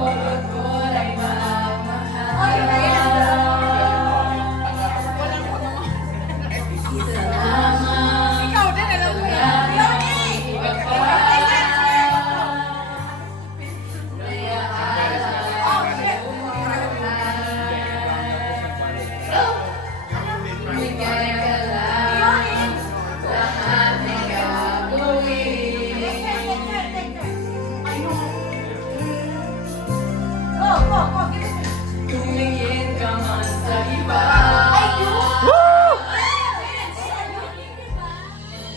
pag-agor ay mamahal. Salamat. Ikaw din, alam mo yan. Ikaw din! Iba pa. Kaya bigay ka lang lahat ng gagawin. Tumingin ka man sa iba.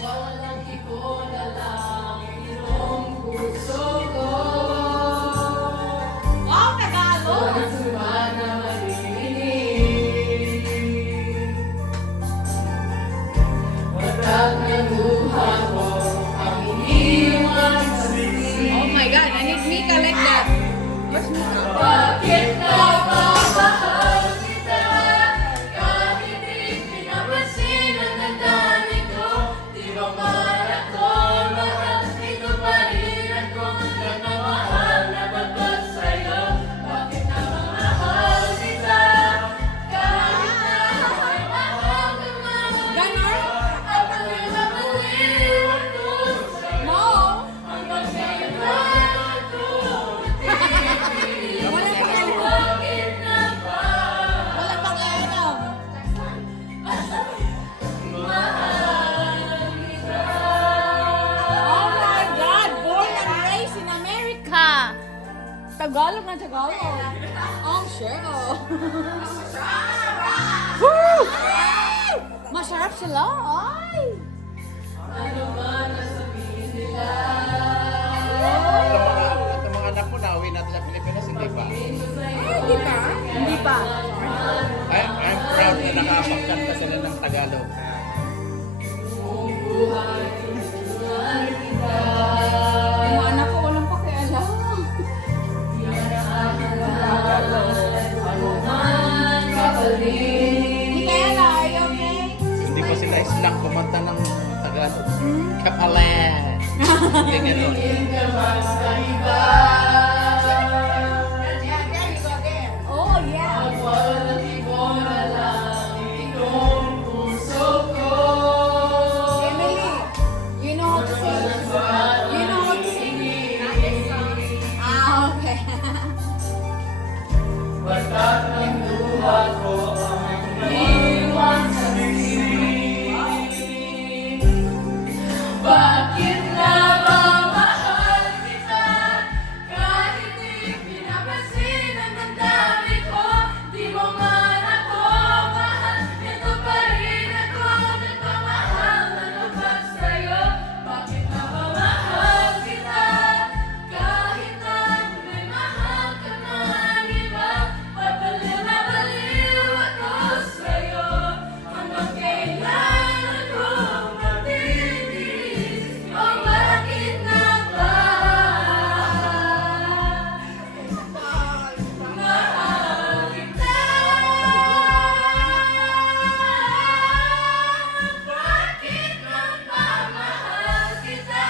Walang ipon na lang iyong puso ko. Wow, Tagalog! Walang suma na marinig. Watak ng luha ko ang iniwan sa sisi. Oh my God, I need Mika like that. Where's Mika? Bakit nagmamahal kita? Kahit di pinapansin ang damdamin ko. Di ba man ako mahal? Ito pa rin ako nagmamahal na bagay sa'yo. Bakit nagmamahal kita? Kahit na may mahal ka man. Ganon? At baliw ako sa'yo. No! Hanggang ngayon ay ako Wala pang alam. bakit na ba? Wala pang alam. Mahal kita. Oh my God! Born and raised in America! Tagalog na Tagalog. Oh, sure. Woo! Masarap sila. Ay! Ano man ang sabihin nila. Ito mga anak mo, nauwi natin sa Pilipinas, hindi pa. Hindi pa? Hindi pa. I'm proud na nakapagkanta sila ng Tagalog. Buhay, mahal kita. Yung mga anak ko walang pakialam. Ano man kapalit. Micaela, are you okay? Hindi pa sila islang kumanta ng Tagalog. Kapalan! Hindi gano'n. Tingin ka ba sa iba? Oh, yeah. Walang ibon na lang itong puso ko. Emily, you know how to sing? You know how to sing? Ah, okay. Watak ng luha ko ang iniwan sa sisi. Bakit na ba mahal kita? Kahit di pinapansin ang damdamin ko. Di mo man ako mahal. Ito pa rin ako nagmamahal na lubos sa'yo. Bakit na ba mahal kita? Kahit na may mahal ka man iba. Babaliw na baliw ako sa'yo. Hanggang kailan ako matitis? O bakit na ba? Mahal kita. Bakit na ba mahal kita?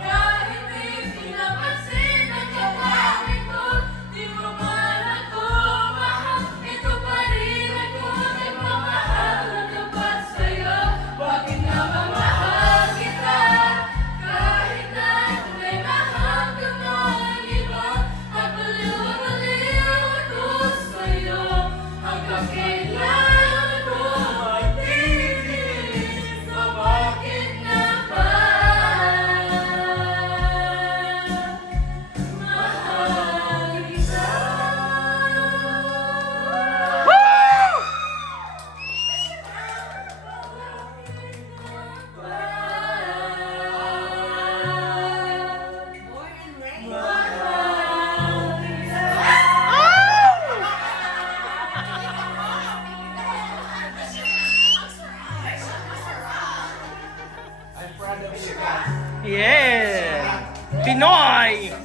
Kahit di pinapansin ang gagawin ko. Di mo man ako mahal. Ito pa rin ako nagmamahal na lubos sa'yo. Bakit na ba mahal kita? Kahit na may mahal ka man iba. At baliw-baliw ako sa'yo. Hanggang kailan ako magtitis? O bakit na ba? Mahal kita. Yeah! Pinoy!